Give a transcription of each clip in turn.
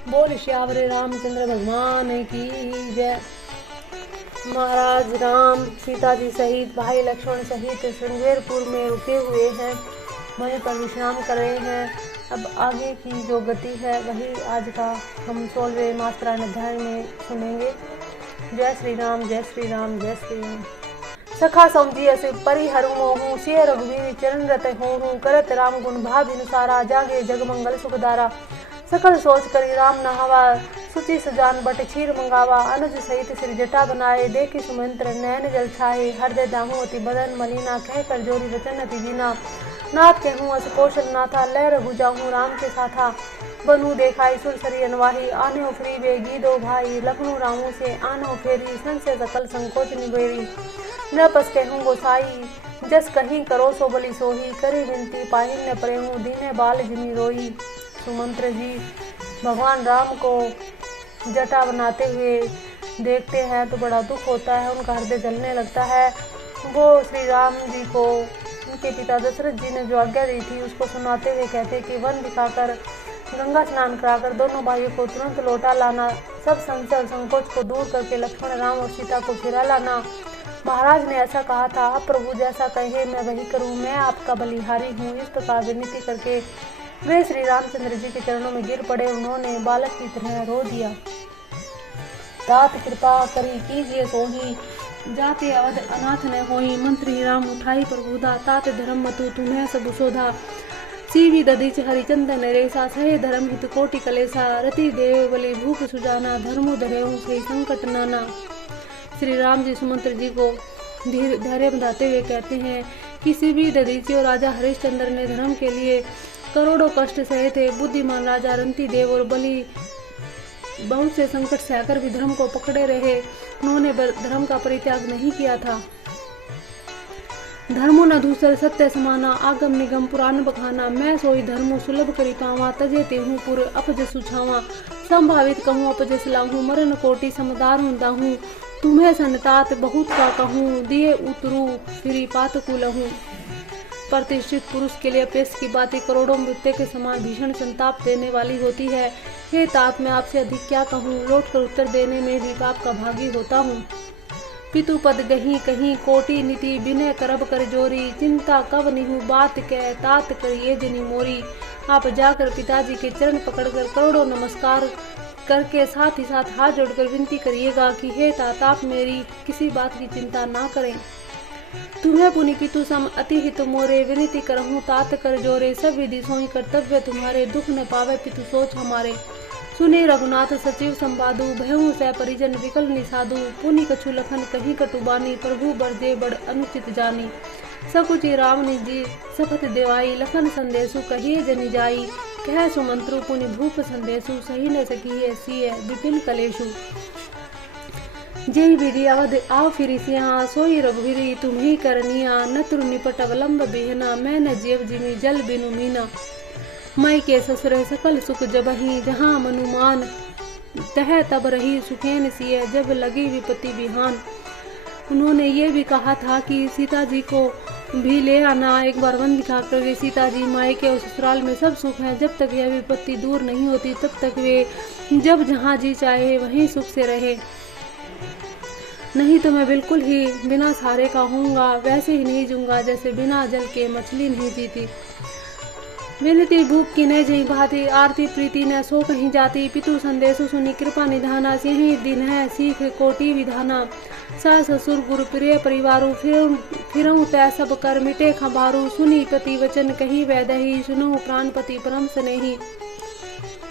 बोल श्यावरे रामचंद्र भगवान की जय। महाराज राम सीता जी सहित भाई लक्ष्मण सहित श्रृंगेरपुर में रुके हुए हैं, वहीं पर विश्राम कर रहे हैं। अब आगे की जो गति है वही आज का हम 16वें मातृयान अध्याय में सुनेंगे। जय श्री राम, जय श्री राम, जय श्री राम। सखा समझियस परिहर मोहू, सिय रघुवीर चरण रत होहू, करत राम गुण भाभिनुसारा, जागे जग मंगल सुखदारा। सकल सोच करी राम नहावा, सुचि सुजान बट क्षीर मंगावा। अनुज सहित श्री जटा बनाए, देखी सुमंत्र नयन जल छाए। हृदय दाहू अति बदन मलिना, कह कर जोरी वचन अति दीना। नाथ कहूँ अस कौशल नाथा, लय रघु जाहूँ राम के साथा। बनु देखाई सुरसरी अनवाही, आने फ्री वे गीदो भाई। लखनऊ रामू से आनो फेरी, संशय सकल संकोच निबेरी। नृपस कहूँ गोसाई, जस कहीं करो सो बलि सोही। करे विनती पाहिन न प्रेमू, दीने बाल जिनी रोई। सुमंत्र जी भगवान राम को जटा बनाते हुए देखते हैं तो बड़ा दुख होता है, उनका हृदय जलने लगता है। वो श्री राम जी को उनके पिता दशरथ जी ने जो आज्ञा दी थी उसको सुनाते हुए कहते कि वन दिखाकर गंगा स्नान कराकर दोनों भाइयों को तुरंत लौटा लाना, सब संशय और संकोच को दूर करके लक्ष्मण राम और सीता को फिरा लाना। महाराज ने ऐसा कहा था, अब प्रभु जैसा कहे मैं वही करूं, मैं आपका बलिहारी हूँ। इस प्रकार विनती करके वे श्री रामचंद्र जी के चरणों में गिर पड़े। उन्होंने बालक की तरह रो दिया। तात कृपा करी कीजिए सोही, जाते अवध अनाथ न होई। मंत्री राम उठाई प्रभुदा, तात धर्म मतु तुम्हें सब शोधा। सीवी दधिच हरिचंदन रेसा, सहे धर्म हित कोटि कलेसा। रति देव बलि भूप सुजाना, धर्मो धरेहु सही संकट नाना। श्री राम जी सुमंत्र जी को धैर्य बंधाते हुए कहते हैं कि सीवी दधीची और राजा हरिश्चंद्र ने धर्म के लिए करोड़ों कष्ट सहे थे। बुद्धिमान राजा रंती देव और बलि बहुत से संकट सहकर भी धर्म को पकड़े रहे। उन्होंने धर्म का परित्याग नहीं किया था। धर्मो न दूसर सत्य समाना, आगम निगम पुराण बखाना। मैं सोई धर्मो सुलभ करी पावा, तजे तेहूँ पुर अपज सुछावा। संभावित कहूँ अपज सलाहूँ, मरण कोटि समुदार दाहूँ। तुम्हें सनतात बहुत का कहूँ, दिए उतरू फिरी पात कुलहूँ। प्रतिष्ठित पुरुष के लिए प्रेस की बातें करोड़ों मृत्यु के समान भीषण संताप देने वाली होती है। हे तात, मैं आपसे अधिक क्या कहूँ, लौट कर उत्तर देने में भी पाप का भागी होता हूँ। पितु पद गही कहीं कोटि नीति, बिनय करब कर जोरी। चिंता कब निहू बात कह, तात करिए जनी मोरी। आप जाकर पिताजी के चरण पकड़कर करोड़ों नमस्कार करके साथ ही साथ हाथ जोड़कर विनती करिएगा कि हे तात, आप मेरी किसी बात की चिंता ना करें। तुम्हें पुनि पितु सम अति हित मोरे, विनती करहूँ तात कर जोरे। सब विधि सोई कर्तव्य तुम्हारे, दुख न पावे पितु सोच हमारे। सुने रघुनाथ सचिव संवादु, भयहु सह परिजन विकल निसाधु। पुनि कछु लखन कहीं कटुबानी, प्रभु बरजे बड़ अनुचित जानी। सकुचि राम निजी सपथ देवाई, लखन संदेशु कहिए जनि जाई। कह सुमंत्रु पुनि भूप संदेशु, सही न सकिए सिय विपिन कलेशु। जय विधि अवध आओ फिर सिया, सोई रघुवीरी तुम्ही करनिया। न तुर निपट अवलंब बिहना, मैं न जीव जिमी जल बिनु मीना। मई के ससुर सकल सुख जबही, जहाँ मनुमान तह तब रही सुखेन सिय। जब लगी विपत्ति बिहान। उन्होंने ये भी कहा था कि सीता जी को भी ले आना। एक बार वन दिखाकर वे सीता जी मायके और ससुराल में सब सुख है। जब तक यह विपत्ति दूर नहीं होती तब तक वे जब जहाँ जी चाहे वहीं सुख से रहे। नहीं तो मैं बिल्कुल ही बिना सहारे का होऊंगा, वैसे ही नहीं जूंगा जैसे बिना जल के मछली नहीं जीती। विनती भूख की न जही भाती, आरती प्रीति न सो कहीं जाती। पितु संदेशु सुनी कृपा निधाना, यही दिन है सीख कोटि विधाना। सास ससुर गुरु प्रिय परिवारु, फिरऊँ तय सब कर मिटे खबारू। सुनी पति वचन कही वैदही, सुनो प्राणपति परम स्नेही।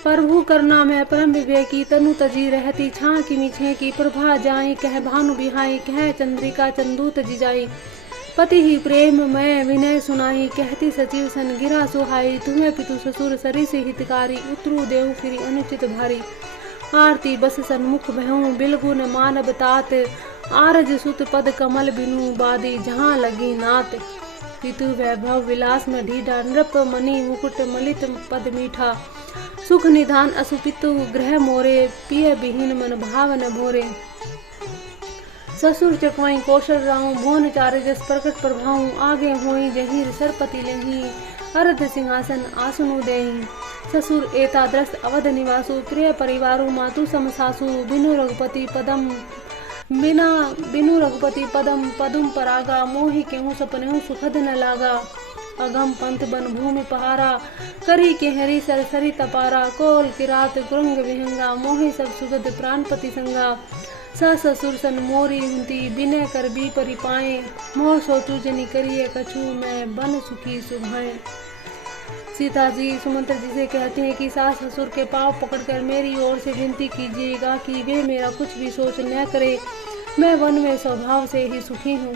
प्रभु करना मैं परम विवेकी, तनु तजी रहती छाँ की मीछे की। प्रभा जाई कह भानु बिहाई, कह चंद्रिका चंदूत जिजाई। पति ही प्रेम मैं विनय सुनाई, कहती सचिव सन गिरा सुहाई। तुम्हें पितु ससुर सरी से हितकारी, उतरू देहु फिरी अनुचित भारी। आरती बस सन्मुख भयऊँ, बिलगुन मानव तात। आरज सुत पद कमल बिनु, बादी जहाँ लगी नात। पितु वैभव विलास में ढीढ़ा, नृप मणि मुकुट मलित पद मीठा। सुख निधान असुपितु ग्रह मोरे, पिय विहीन मन भाव न भोरे। ससुर चकवाई कौशल राहूं, भुवन चारे जस प्रकट प्रभाऊं। आगे होई जहीर सरपति लेही, अर्ध सिंहासन आसनु देही। ससुर एतादृश अवध निवासु प्रिय परिवारु मातु समसासु बिनु रघुपति पदम पदुम परागा मोहि केहू सपनेहु सुखद न लागा। अगम पंथ बन भूमि पहारा करी के हरी सरसरी तपारा कोल किरात गुरंग विहंगा मोहि सब सुगद प्राणपति संगा। ससुर सन मोरी हुंती बिनय कर भी परि पाए मोर सोचू जनी करिए कछु मैं बन सुखी सुभाए। सीता जी सुमंत्र जी से कहती हैं कि सास ससुर के पांव पकड़कर मेरी ओर से विनती कीजिएगा कि वे मेरा कुछ भी सोच न करे, मैं वन में स्वभाव से ही सुखी हूँ।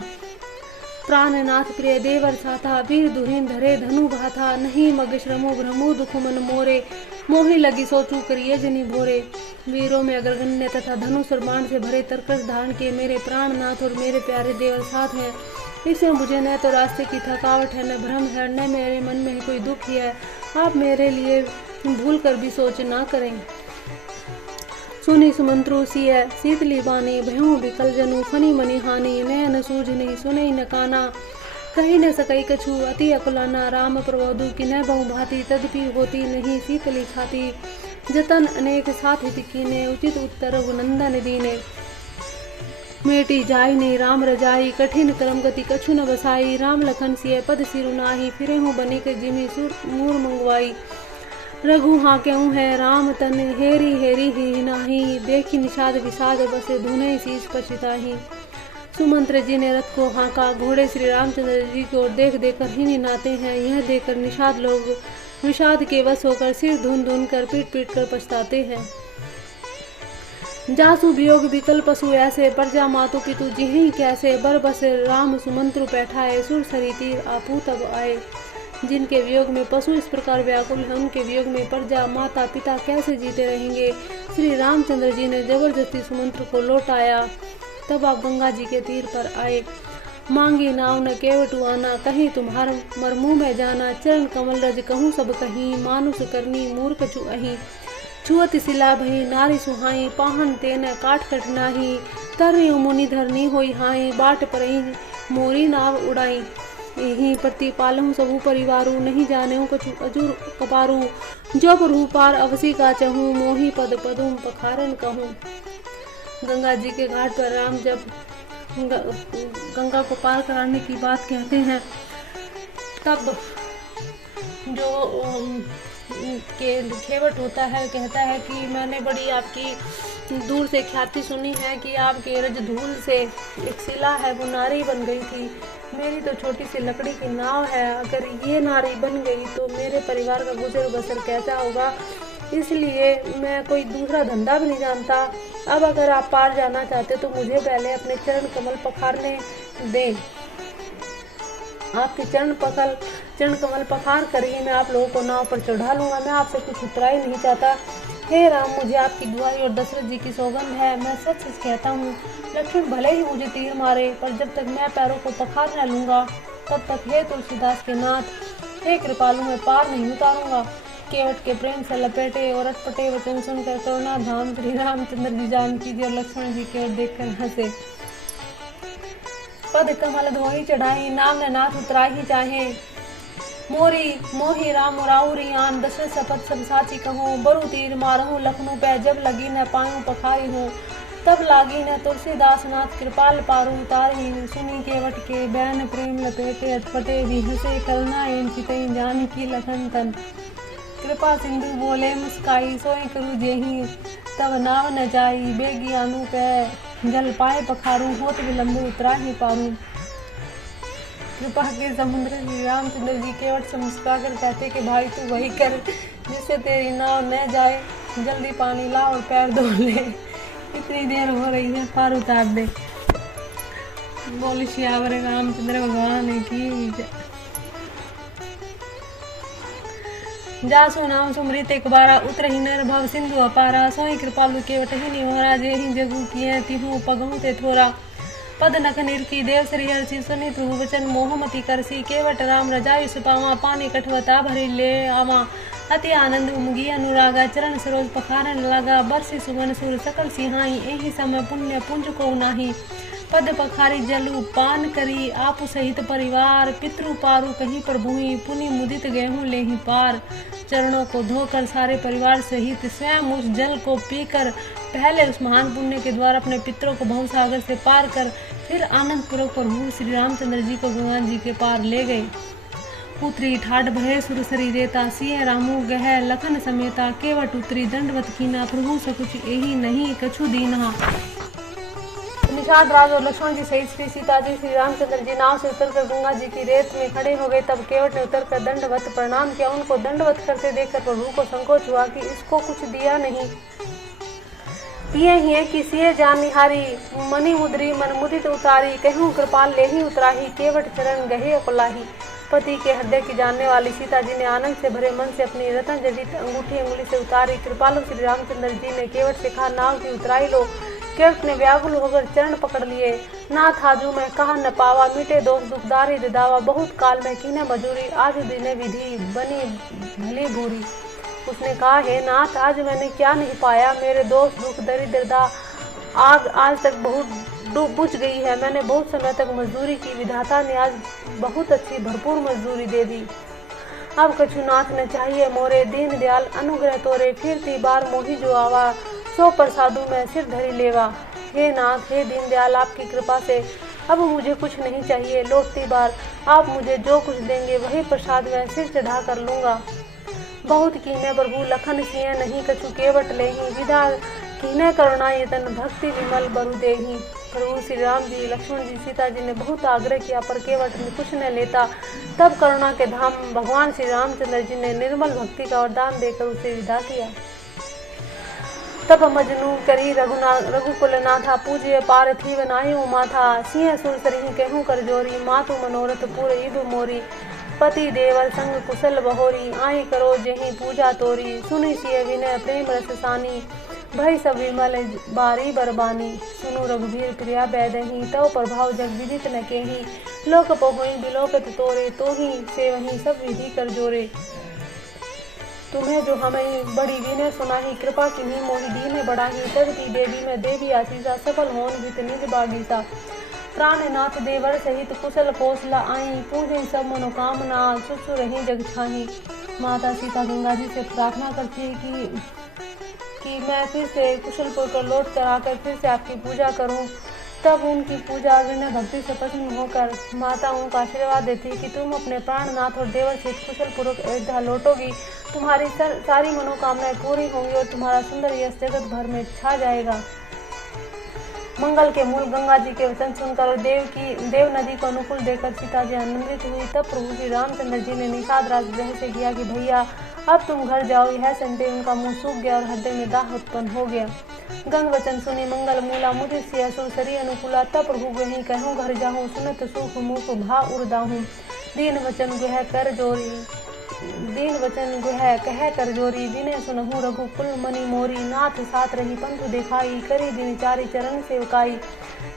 प्राणनाथ प्रिय देवर साथा वीर दुहिन धरे धनु भाथा नहीं मग श्रमो भ्रमु दुख मन मोरे मोहि लगी सोचू करिए जनी भोरे। वीरों में अग्रगण्य तथा धनुष और बाण से भरे तरकस धारण के मेरे प्राणनाथ और मेरे प्यारे देवर साथ हैं। इससे मुझे न तो रास्ते की थकावट है, न भ्रम है, न मेरे मन में कोई दुख है। आप मेरे लिए भूल कर भी सोच ना करें। सुनी सुमंत्रु सिय शीतली बानी भयों विकल जनु फनी मनी हानि मैं न सूझनी सुनई न काना कहीं न सकई कछु अति अकुलाना। राम प्रबोधु कि न बहु भांति तदपि होती नहीं शीतली छाती जतन अनेक साथ हित कीने उचित उत्तर नंदन दीने। मेटी जाई नहीं राम रजाई कठिन कर्म गति कछु न बसाई। राम लखन सिय पद सिरुनाही फिरे हूँ बनी के जिमी सुर मूर मंगवाई। रघु हाँ क्यों है राम तन हेरी हेरी ही नाही देखी निषाद विषाद बसे धुने शीश पछिताही। सुमंत्र जी ने रथ को हाँका घोड़े श्री रामचंद्र जी की ओर देख देकर ही निनाते हैं। यह देखकर निषाद लोग विषाद के वश होकर सिर धुन धुन कर पीट पीट कर पछताते हैं। जासु वियोग विकल पशु ऐसे प्रजा मातु पितु जिहि कैसे बर बस राम सुमंत्रु बैठाए सुर सरी तीर आपू तब आए। जिनके वियोग में पशु इस प्रकार व्याकुल है उनके वियोग में प्रजा माता पिता कैसे जीते रहेंगे। श्री रामचंद्र जी ने जबरदस्ती सुमंत्र को लौटाया। तब आप गंगा जी के तीर पर आए। मांगी नाव न केवटु आना कहीं तुम्हार मरमू में जाना। चरण कमल रज कहूँ सब कहीं मानुष करनी मूर्ख छु अही। छुअत सिला भई नारी सुहाई पाहन तेन काट कटनाही। तरी मुनि धरनी होई हाई बाट परई मोरी नाव उड़ाई। यही प्रति पालहु सबु परिवारू नहीं जाने कछु अजुर कपारू। जो प्रभु पार अवसी का चहूँ मोही पद पदुम पखारन कहूँ। गंगा जी के घाट पर राम जब गंगा को पार कराने की बात कहते हैं तब जो खेवट होता है कहता है कि मैंने बड़ी आपकी दूर से ख्याति सुनी है कि आपके रज धूल से एक शिला है वो नारी बन गई थी। मेरी तो छोटी सी लकड़ी की नाव है, अगर ये नारी बन गई तो मेरे परिवार का गुजर बसर कैसा होगा। इसलिए मैं कोई दूसरा धंधा भी नहीं जानता। अब अगर आप पार जाना चाहते तो मुझे पहले अपने चरण कमल पखारने दें। आपके चरण कमल पखार कर ही मैं आप लोगों को नाव पर चढ़ा लूंगा। मैं आपसे कुछ उतरा ही नहीं चाहता। हे राम, मुझे आपकी दुआई और दशरथ जी की सौगंध है, मैं सच सच कहता हूँ। लक्ष्मण भले ही मुझे तीर मारे पर जब तक मैं पैरों को पखार न लूंगा तब तक हे तुलसीदास के नाथ, हे कृपालु, मैं पार नहीं उतारूंगा। केवट के प्रेम से लपेटे और अटपटे वचन सुनकर करुणा धाम श्री रामचंद्र जी जानकी जी और लक्ष्मण जी की ओर देखकर हंसे। पद कमल धोई चढ़ाई नाम न नाथ उतराही चाहे। मोरी मोही राम राउरी आन दशरथ शपथ सब साची कहूँ। बरु तीर मारहूँ लखनऊ पे जब लगी न पायूं पखारी हूँ। तब लागी न तुलसीदास नाथ कृपाल पारू उतारी। सुनी केवट के बैन प्रेम लपेटे अटपटे भी हंसे कलना एन चितई जानकी लखन तन। कृपा सिंधु बोले मुस्काई सोई करू जेही तब नाव न जाई। बेगी आनू पे जल पाए पखारू होत विलंब उतरा ही पारू। कृपा के समुद्र श्री रामचंद्र जी केवट से मुस्कुराकर कहते कि भाई तू वही कर जिससे तेरी नाव न जाए। जल्दी पानी ला और पैर धो ले, इतनी देर हो रही है, पार उतार दे। बोली श्यावर रामचंद्र भगवान की। जासु नाम सुमृत एक बारा उतरही नर भव सिंधु अपारा। सोई कृपालु केवट ही निहोरा जेहि जगु किए तिहु पगहु ते थोरा। पद नख निरकी देव श्री हर्षि सुनि ध्रुव वचन मोहमती करसी। केवट राम रजायु सुपावा पानी कठवता भरी ले आवा। अति आनंद उमगी अनुरागा चरण सरोज पखारन लागा। बरसी सुमन सुर सकल सिहाई एहि समय पुण्य पुंज को नाही। पद पखारी जलु पान करी, आपु सहित परिवार, पितरु पारु कहीं पर भूमि, पुनि मुदित गेहूं लेहि पार। चरणों को धोकर सारे परिवार सहित स्वयं उस जल को पीकर पहले उस महान पुण्य के द्वारा अपने पितरों को भवसागर से पार कर फिर आनंद पूर्वक प्रभु श्री रामचंद्र जी को भगवान जी के पार ले गए। पुत्री ठाठ भय सुरसरी रेता, सिंह रामू गह लखन समेता, केवट उतरी दंडवत कीना, प्रभु सकुच यही नहीं कछु दीन्हा। निषाद राज और लक्ष्मण जी सहित श्री सीता जी श्री रामचंद्र जी नाव से उतरकर गंगा जी की रेत में खड़े हो गए। तब केवट ने उतरकर दंडवत प्रणाम किया। उनको दंडवत करते देखकर प्रभु को संकोच हुआ कि इसको कुछ दिया नहीं। पिए ही किसिए जान निहारी, मणि मुद्री मन मुदित उतारी, कहूँ कृपाल ले ही उतराही, केवट चरण गहे अकुलाही। पति के हृदय की जानने वाली सीता जी ने आनंद से भरे मन से अपनी रतन जड़ित अंगूठी अंगुली से उतारी। कृपालु श्री रामचंद्र जी ने केवट से कहा, नाव की उतराई लो। केवट ने व्याकुल होकर चरण पकड़ लिए। नाथ आजू मैं कहा न पावा, मिटे दोष दुखदारी दावा, बहुत काल में कीने मजूरी, आज दिन विधि बनी भली बुरी। उसने कहा, हे नाथ आज मैंने क्या नहीं पाया, मेरे दोष दुख दरिद्र दा आग आज तक बहुत बुझ गई है। मैंने बहुत समय तक मजदूरी की, विधाता ने आज बहुत अच्छी भरपूर मजदूरी दे दी। अब कछु नाथ न चाहिए मोरे, दीन दयाल अनुग्रह तोरे, फिरती बार मोही जो आवा, सो प्रसादु मैं सिर धरी लेवा। हे नाथ हे दीन दयाल, आपकी कृपा से अब मुझे कुछ नहीं चाहिए। लौटती बार आप मुझे जो कुछ देंगे वही प्रसाद मैं सिर चढ़ा कर लूँगा। बहुत कीने प्रभु लखन सिंह, नहीं कछु केवट लेही, विधा कीने करुणा यतन, भक्ति विमल बरु देही। प्रभु श्री राम जी लक्ष्मण जी सीता जी ने बहुत आग्रह किया पर केवट ने कुछ न लेता। तब करुणा के धाम भगवान श्री रामचंद्र जी ने निर्मल भक्ति का वरदान देकर उसे विदा किया। तब मजनू करी रघुकुल नाथा, पूज्य पार्थिव नायु माथा, सिंह सुर सरहि कहूँ कर जोरी, मातु मनोरथ पूर इब मोरी। पति देवर संग कुशल बहोरी, आई करो जही पूजा तोरी, सुनि सिय विनय प्रेम रस सानी, भई सब विमल बारी बरबानी। सुनु रघुबीर प्रिया बैदही, तव प्रभाव जग विदित न केही, लोक पहुई बिलोकत तोरे, तो ही से वही सब विधि कर जोरे। तुम्हें जो हमें बड़ी विनय सुनाही, कृपा किन्हीं मोहि दीन बढ़ाही, तदपि देवी में देवी आशीषा, सफल होन वित निज बागीसा। प्राणनाथ देवर सहित कुशल कौशला आई, पूजे सब मनोकामना, सुसु रही जग छाही। माता सीता गंगा जी से प्रार्थना करती है कि मैं फिर से कुशलपुर को लौट कर आकर फिर से आपकी पूजा करूं। तब उनकी पूजा विनय भक्ति से प्रसन्न होकर माता उनको आशीर्वाद देती कि तुम अपने प्राणनाथ और देवर सहित कुशलपूर्वक अयोध्या लौटोगी, तुम्हारी सारी मनोकामनाएं पूरी होंगी और तुम्हारा सुंदर यश जगत भर में छा जाएगा। मंगल के मूल गंगा जी के वचन सुनकर और देव नदी को अनुकूल देकर सीता जी आनंदित हुई। तब प्रभु श्री रामचंद्र जी ने निषाद राज ग्रह से किया कि भैया अब तुम घर जाओ। यह सुनते उनका मुंह सूख गया और हृदय में दाह उत्पन्न हो गया। गंग वचन सुनी मंगल मूला मुझे सिया सुरसरी अनुकूला, तब प्रभु गही कहूँ घर जाऊँ, सुनत सुख मुख भा उड़दाहूँ। दीन वचन गुह कर जोरी, दीन वचन गुह कह कर जोरी, विनय सुनहु रघुकुल मणि मोरी। नाथ साथ रही पंथ दिखाई, करी दिन चारी चरण सेवकाई।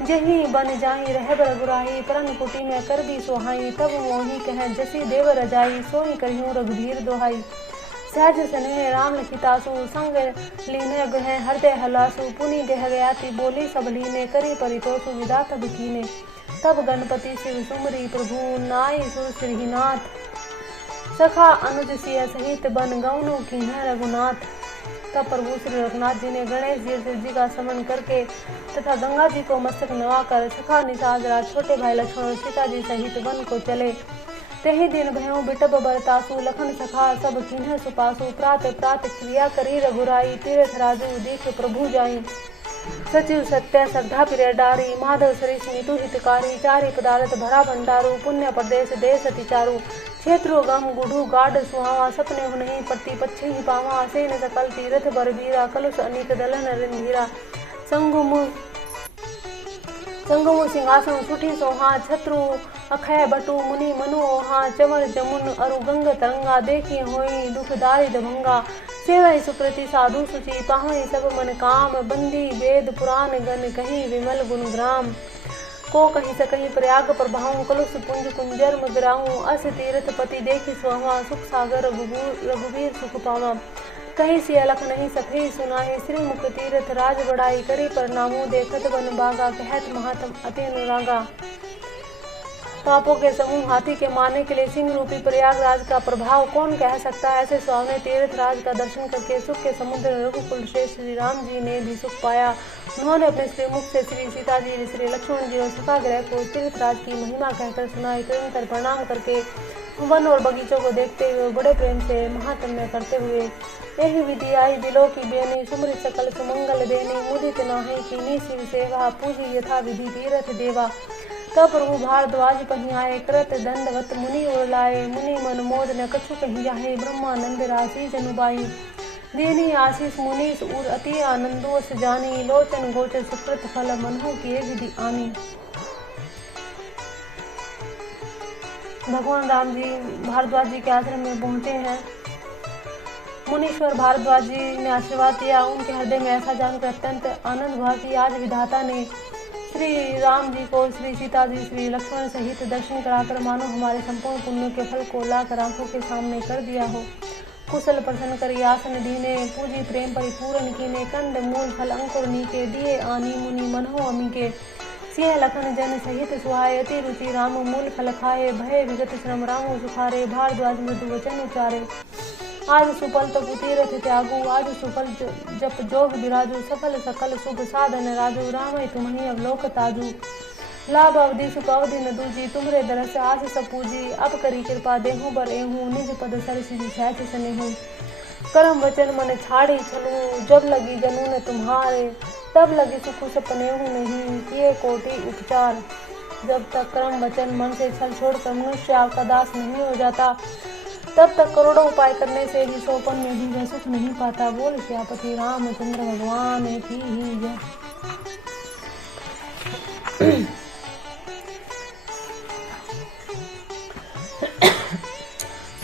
जही बन जाही रहब रघुराई, परन कुटी में कर दी सोहाई। तब मोही कह जसी देव रजाई, सोई करियूँ रघुबीर दोहाई। सहज स्नेह राम लिखितासु, संग लीने गह हृदय हलासु। पुनि गह गयाति बोली सब लीने, करी परितोषु विदा तब कीने। तब गणपति शिव सुमरी प्रभु, नाई सुर श्रीनाथ। सखा अनुज सिय सहित बन गौनु कीन्ह रघुनाथ। तब प्रभु श्री रघुनाथ जी ने गणेश जी शिव जी का स्मरण करके तथा गंगा जी को मस्तक नवाकर सखा निषाद राज छोटे भाई लक्ष्मण और सीता जी सहित वन को चले। तेहि दिन भयों बिटब बरतासु, लखन सखा सब कीन्ह सुपासु। प्रात प्रात क्रिया करी रघुराई, तीर्थ राजू दीख प्रभु जाई। सचिव सत्य श्रद्धा प्रिय डारी, माधव सरिस नीतु हितकारी। चारि पदार्थ भरा भंडारू, पुण्य प्रदेश देश अति चारु। क्षेत्रु गम गुढ़ु गाढ़ सुहावा, सपने हुनहि पति पच्छे ही पावा। सेन सकल तीरथ बरबीरा, कलुष अनिक दलन रणधीरा। संगमु सिंहासन सुठी सोहा, छत्रु अखय बटु मुनि मनु ओहा। चवर जमुन अरु गंग तरंगा, देखी होई दुख दारिद भंगा। सेवहि सुकृति साधु सुचि, पावहि सब मन काम। बंदी वेद पुराण गण, कहीं विमल गुण ग्राम। को कहीं सकहीं प्रयाग प्रभाऊं, कलुष पुंज कुंजर मगराऊं। अस तीर्थ पति देखि सुहावा, सुख सागर रघुबीर सुख पावा। कहीं सिया लख नहीं सफेई सुनाए, श्री मुख तीरथ राज बड़ाई, करी प्रणामो देखत बन बागा, कहत महात्म अति अनुरागा। पापों के समूह हाथी के मारने के लिए सिंह रूपी प्रयागराज का प्रभाव कौन कह सकता है। ऐसे स्वामी तीर्थ राज का दर्शन करके सुख के समुद्र रघुकुल श्रेष्ठ श्री राम जी ने भी सुख पाया। उन्होंने अपने श्री मुख से श्री सीता जी, श्री लक्ष्मण जी और सखा ग्रह को तीर्थ राज की महिमा कहकर सुनाई। निरंतर प्रणाम करके वन और बगीचों को देखते हुए बड़े प्रेम से महात्म्य करते हुए, यही विधि आई दिलों की बेनी, सुमृत सकल सुमंगल देनी, मुदित नाहि कीनी शिव सेवा, पूजी यथा विधि तीरथ देवा। तब प्रभु भारद्वाज कहीं आए, कृत दंडवत मुनि और लाए, मुनि मन मोद न कछु कहीं जाहे, ब्रह्मानंद राशि जनुबाई। दीनी आशीष मुनीस उर अति आनंदोस जानी, लोचन गोचर सुकृत फल मनहु किए विधि आनी। भगवान राम जी भारद्वाज जी के आश्रम में पहुंचे हैं। मुनीश्वर भारद्वाज जी ने आशीर्वाद दिया। उनके हृदय में ऐसा जानकर अत्यंत आनंद हुआ कि आज विधाता ने श्री राम जी को श्री सीता जी, श्री लक्ष्मण सहित दर्शन कराकर मानो हमारे संपूर्ण पुण्यों के फल को लाकर आंखों के सामने कर दिया हो। कुशल प्रसन्न करी आसन दीने, पूजी प्रेम परिपूर्ण कीने, कंद मूल फल अंकुर नीके, दिए आनी मुनि मनहो अमी के। सिंह लखन जन सहित सुहाए, अति रुचि राम मूल फल खाए, भय विगत श्रम रामो सुखारे, भारद्वाज मृदु वचन उचारे। आज सुफल तपु तीरथ त्यागू, आज सुफल जप जोग विराजू, सफल सकल शुभ साधन राजू, राम तुम्हि अवलोक ताजू। लाभ अवधि सुख अवधि न दूजी, तुम्हरे दरस आस सब पूजी, अब करी कृपा देहूँ बर एहूँ, निज पद सर सिधि सहज स्नेहू। कर्म वचन मन छाड़ी छलू, जब लगी जनून तुम्हारे, तब लगी सुख सपनेहू नहीं, किए कोटि उपचार। जब तक कर्म वचन मन से छल छोड़कर मनुष्य आपका दास नहीं हो जाता, तब तक करोड़ों उपाय करने से भी सोपन में भी वह सुख नहीं पाता। बोल श्यापति रामचंद्र भगवान की जय।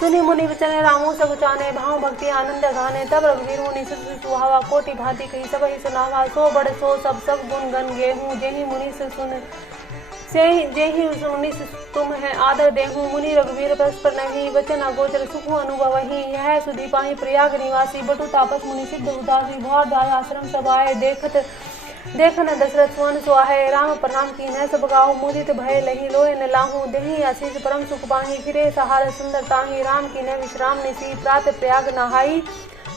सुनी मुनि वचन रामो सगुचाने, भाव भक्ति आनंद गाने। तब रघुवीर मुनि सुहावा, कोटि भांति कही सब ही सुनावा। सो बड़ सो सब गुण गन गेहूँ, जेहि मुनि से सुन जेहि मुनि तुम है आदर देहूँ। मुनि रघुवीर परस्पर नहीं, वचन अगोचर सुख अनुभव ही। यह सुधी पाही प्रयाग निवासी, बटु तापस मुनि सिद्ध उदासी। भारद्वाज आश्रम सब आए, देखन दशरथ सुवन सुहाए। राम प्रणाम की न सब गाहु, मुदित भय लही लोय न लाहू। देहि आशीष परम सुख पाही, फिरे सहार सुंदर ताही। राम की न विश्राम निसी, प्रात प्रयाग नहाई।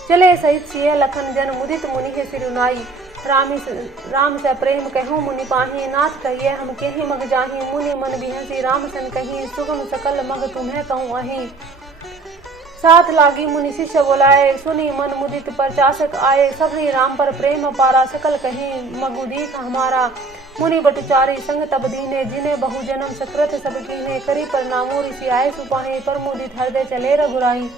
चले सहित सिय लखन जन, मुदित मुनि है सिरुनाई। राम से प्रेम कहूँ मुनि पाही, नाथ कहिए हम केहि मग जाही। मुनि मन बिहसी राम सन कही, सुगम सकल मग तुम्हें कहूँ अही। साथ लागी मुनि शिष्य बोलाए, सुनी मन मुदित परचासक आए। सब ही राम पर प्रेम पारा, सकल कही मगु दीख हमारा। मुनि बटुचारी संग तब दीने, जिन्हें बहु जन्म सकृत सब कीने। करी प्रणामो ऋषि आए सुपाही, पर मुदित हृदय चले रघुराई।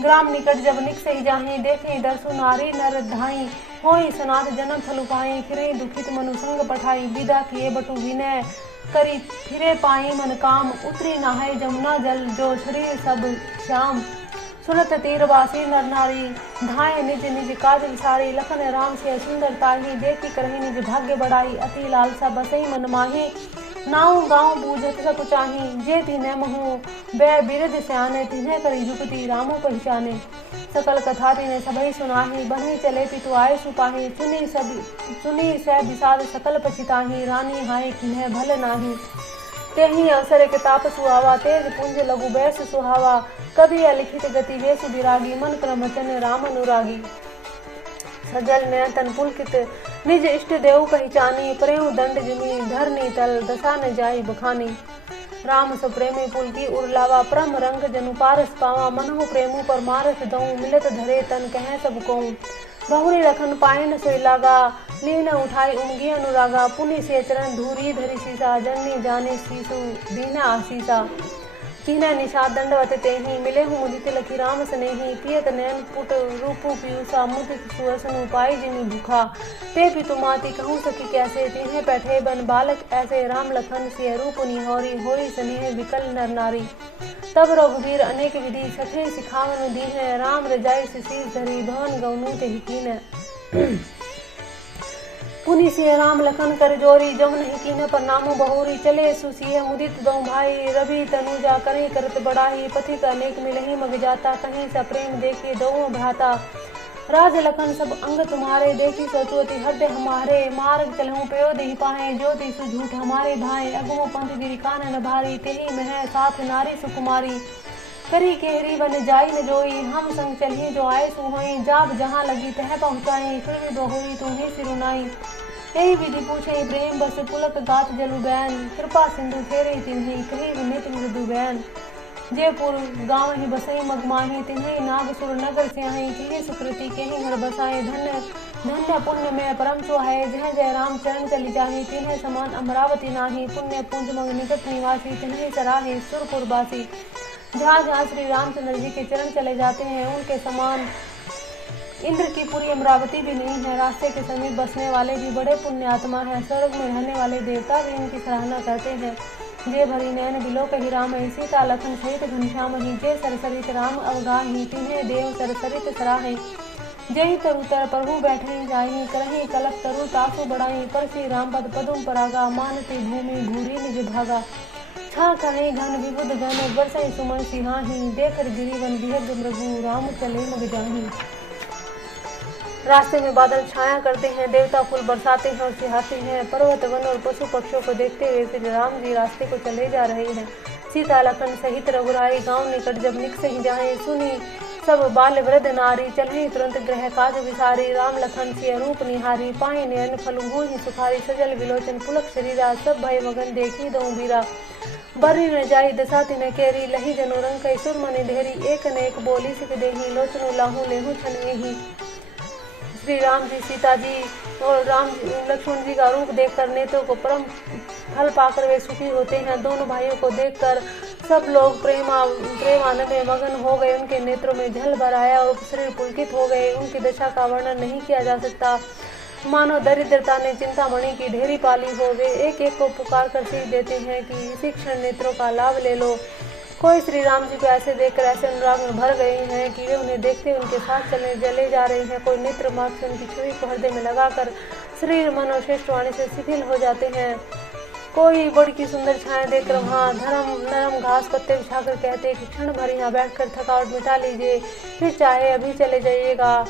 ग्राम निकट जब निक सही जाही, देखी दर्शु नारी नर धाई। होई सनाथ जन्म फल पाई, फिरे दुखित मनु संग पठाई। विदा किए बटु विनय करी, फिरे पाई मन काम। उतरी नहाय जमुना जल, जो शरीर सब श्याम। सुनत तीरवासी नर नारी, धाय निज निज काज विसारी। लखन राम से सुंदर ताही, देखी करही निज भाग्य बढ़ाई। अति लालसा बसई मन माही, नाऊ गाँव बूझत सक चाही। जे तिन्हें महु बै बिरद स्याने, तिन्हें करी जुगति रामो पहचाने। सकल कथा तिन्हें सबई सुनाही, बन्ही चले पितु आए सुपाही। सुनी सह विषाद सकल पछिताही, रानी हाय किन्हें भल नाही। तेहि अवसर के ताप सुहावा, तेज पुंज लघु बैस सुहावा। कभी अलिखित गति वेश विरागी, मन क्रम वचन राम अनुरागी। सजल नयन पुलकित निज इष्ट देव पहचानी। प्रेम दंड जिमी धरनी तल, दशा न जाई बखानी। राम सो प्रेमी पुल की उर्लावा, परम रंग जनु पारस पावा। मनहु प्रेमु पर मारस दऊँ, मिलत धरे तन कहें सब कहूँ। बहुरी लखन पायन सोई लागा, लीन उठाई उमगी अनुरागा। पुनि से चरण धूरी धरि सीसा, जननी जाने सीसु दीना आशीसा। कीना निषाद दंडवत तेहि, मिले हूँ मुदित लखी राम स्नेही। पियत नयन पुट रूपु पीयूषा, मुदित सुअसन पाई जिमि भूखा। ते पितु माती कहूँ सखी कैसे, तिन्हें बैठे बन बालक ऐसे। राम लखन सिय रूप निहोरी, होई स्नेह विकल नर नारी। तब रघुवीर अनेक विधि, सखे सिखावन दीन। राम रजाई शीश धरी, भवन गौनु तेहि कीन। पुनि सिय राम लखन कर जोरी, जम नहीं कीन प्रणामु बहुरी। चले सुसिय मुदित दो भाई, रवि तनुजा करें करत बड़ाही। पथिक अनेक मिलही मग जाता, कहीं सा प्रेम देखे दो भ्राता। राज लखन सब अंग तुम्हारे, देखी सोचवती हृदय हमारे। मार्ग चलहु पयो देहि पाए, ज्योति सुझूठ हमारे भाई। अगमो पंथ गिरि कानन भारी, तेहि में साथ नारी सुकुमारी। करी केहरी बन जाई न जोई, हम संग चलिए जो आए सुहोई। जाब जहाँ लगी तह पहुँचाई, फिर बहुरी तुम्हें सिरुनाई। यही विधि पूछे प्रेम बस, पुलक गात जलु बैन। कृपा सिंधु फेरे तिन्हि, कही विनित मृदु बैन। जयपुर गाँव ही बसई मगमाही, तिन्हि नागसुर नगर स्याही। की सुकृति केहि घर बसाए, धन्य धन्य पुण्य में परम सुहाए। जय जय राम चरण चली जाही, तिन्हि समान अमरावती नाही। पुण्य पुंज मग निकट निवासी, तिन्हि सराहे सुरपुर बासी। जहाँ जहाँ श्री रामचंद्र जी के चरण चले जाते हैं, उनके समान इंद्र की पूरी अमरावती भी नहीं है। रास्ते के समीप बसने वाले भी बड़े पुण्य आत्मा है। स्वर्ग में रहने वाले देवता भी इनकी सराहना करते हैं। जे भरी नैन बिलो कही राम, सीता लखन सहित घनश्याम ही। जे सरसरित राम अवगाही, तिन्हे देव सरसरित सराहे। जय तरु तर प्रभु बैठे जाही, करही कलप तरु तासु बढ़ाई। परसी राम पद पदुम परागा, मानती भूमि भूरी निज भागा। छा कहीं घन विबुध घन, बरसई सुमन सिहाही। देखर गिरिवन बिहग मृगु, राम चले मग जाही। रास्ते में बादल छाया करते हैं, देवता फूल बरसाते हैं और सिहाते हैं। पर्वत वन और पशु पक्षियों को देखते हुए श्री राम जी रास्ते को चले जा रहे हैं। सीता लखन सहित रघुराई, गांव निकट जब निक सही जाए। सुनी सब बाल वृद्ध नारी, चलही तुरंत ग्रह काज विसारी। राम लखन सिय रूप निहारी, पाई नयन फल ही सुखारी। सजल विलोचन पुलक शरीरा, सब भय मगन देखी दऊं बीरा। बरी न जाई दशा तिन केरी, लही जनो रंग कई सुर मनि ढेरी। एक न एक बोली सिख देही, लोचनु लाहू लेहू छन एही। श्री राम जी सीता जी और राम लक्ष्मण जी का रूप देखकर नेत्रों को परम फल पाकर वे सुखी होते हैं। दोनों भाइयों को देखकर सब लोग प्रेमानंद में मगन हो गए। उनके नेत्रों में जल भर आया और शरीर पुलकित हो गए। उनकी दशा का वर्णन नहीं किया जा सकता। मानो दरिद्रता ने चिंतामणि की ढेरी पाली हो। वे एक एक को पुकार कर सीख देते हैं कि इसी क्षण नेत्रों का लाभ ले लो। कोई श्री राम जी को ऐसे देखकर ऐसे अनुराग में भर गए हैं कि वे उन्हें देखते उनके साथ चले जा रहे हैं। कोई नेत्र मार्ग से उनकी छवि को हृदय में लगाकर शरीर मन और श्रेष्ठ वाणी से शिथिल हो जाते हैं। कोई बड़ की सुंदर छाया देखकर वहाँ नरम घास पत्ते बिछाकर कहते कि क्षण भर यहाँ बैठकर थकावट मिटा लीजिए, फिर चाहे अभी चले जाइएगा,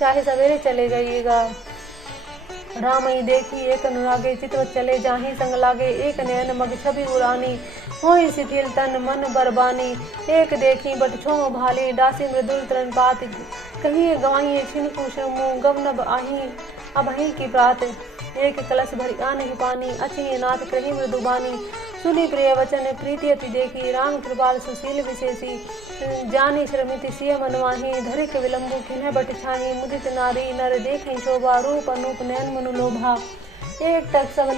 चाहे सवेरे चले जाइएगा। रामई देखी एक अनुरागे, चितवत चले जाही संग लागे। एक नयन मग छवि उरानी, होई शिथिल तन मन बरबानी। एक देखी बट छोह भाली, डासी मृदुल तरण पात। कहीं गवाइए छिनकु श्रमु, गवनब आही अबही की प्रात। एक कलश भरी आ नहीं पानी, अचिए नाथ कही मृदुबानी। सुनी प्रिय वचन प्रीति अति देखी, राम कृपाल सुशील विशेषी। जानी श्रमित सिय मनवाही, धरिक विलंबु खिन्ह बट छाही। मुदित नारी नर देखी शोभा, रूप अनूप नयन मनु लोभा। एक टक सब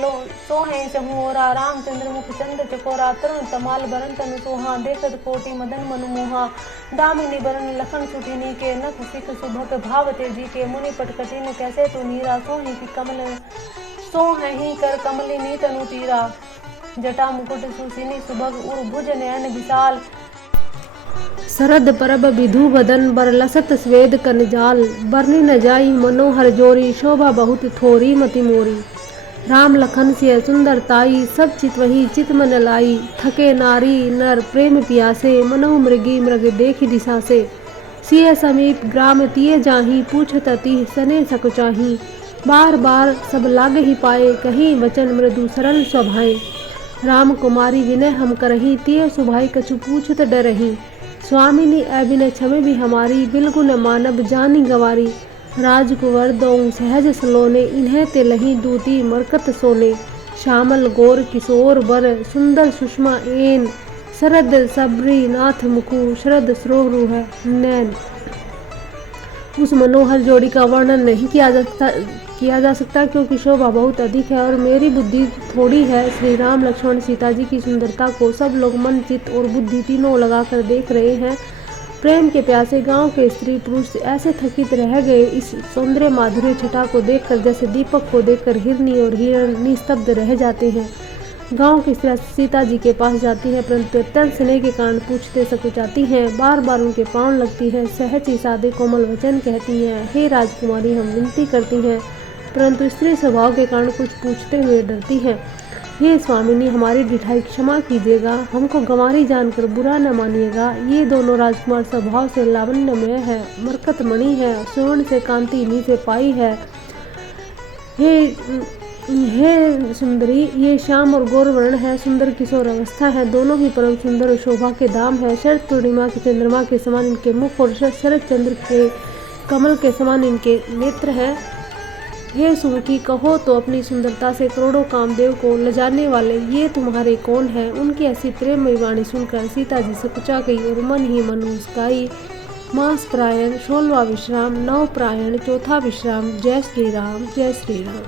सोहे चहुओरा, रामचंद्र मुख चंद चकोरा। तरुण तमाल बरन तनु सोहा, देखत कोटि मदन मनु मोहा। दामिनी बरन लखन सुठिनी के, नख सिख सुभग भाव तेजी के। मुनि पट कटिन कैसे तू नीरा, सोही की कमल सोहि कर कमलिनी तनु तीरा। जटा मुकुट सुसिनी सुभग, उर भुज नयन विशाल। शरद परब विधु बदन, बर लसत स्वेद कनजाल। बरनी न जाई मनोहर जोरी, शोभा बहुत थोरी मति मोरी। राम लखन सिय सुंदर ताई, सब चित वही चित मन लाई। थके नारी नर प्रेम पियासे, मनहु मृगी मृग देखी दिशा से। सिय समीप ग्राम तिये जाही, पूछत अति सने सकुचाही। बार बार सब लागे ही पाए, कहीं वचन मृदु सरल स्वभाए। राम कुमारी विनय हम करही, तिये सुभाई कछु पूछत डरही। स्वामिनी अभिनय क्षमे भी हमारी, बिलगुन मानव जानी गवारी। राजकुंवर दो सहज सलोने, इन्हें ते लही दूती मरकत सोने। श्यामल गोर किशोर बर, सुंदर सुषमा एन। शरद सबरी नाथ मुकु, शरद श्रोरु है नैन। उस मनोहर जोड़ी का वर्णन नहीं किया जा सकता क्योंकि शोभा बहुत अधिक है और मेरी बुद्धि थोड़ी है। श्री राम लक्ष्मण सीता जी की सुंदरता को सब लोग मन चित्त और बुद्धि तीनों लगाकर देख रहे हैं। प्रेम के प्यासे गांव के स्त्री पुरुष ऐसे थकित रह गए इस सौंदर्य माधुर्य छटा को देखकर, जैसे दीपक को देखकर हिरनी और हिरण निस्तब्ध रह जाते हैं। गांव की स्त्रियां सीता जी के पास जाती है, परंतु अत्यंत स्नेह के कारण पूछते सकुचाती हैं। बार बार उनके पांव लगती है, सहज ही सादे कोमल वचन कहती हैं, हे राजकुमारी हम विनती करती हैं, परंतु स्त्री स्वभाव के कारण कुछ पूछते हुए डरती हैं। हे स्वामिनी, हमारी ढिठाई क्षमा कीजिएगा, हमको गंवारी जानकर बुरा न मानिएगा। ये दोनों राजकुमार स्वभाव से लावण्यमय है, मरकत मणि है, स्वर्ण से कांति इन्हीं से पाई है। हे सुंदरी, ये श्याम और गौर वर्ण है, सुंदर किशोर अवस्था है, दोनों ही परम सुंदर और शोभा के दाम है। शरद पूर्णिमा के चंद्रमा के समान इनके मुख और शरद चंद्र के कमल के समान इनके नेत्र हैं। हे सुमुखी, कहो तो अपनी सुंदरता से करोड़ों कामदेव को लजाने वाले ये तुम्हारे कौन हैं? उनकी ऐसी प्रेममयी वाणी सुनकर सीता जी से कुचा गई और मन ही मन मुस्काई। मास प्रायण 16वां विश्राम, नव प्रायण 4था विश्राम। जय श्री राम, जय श्री राम।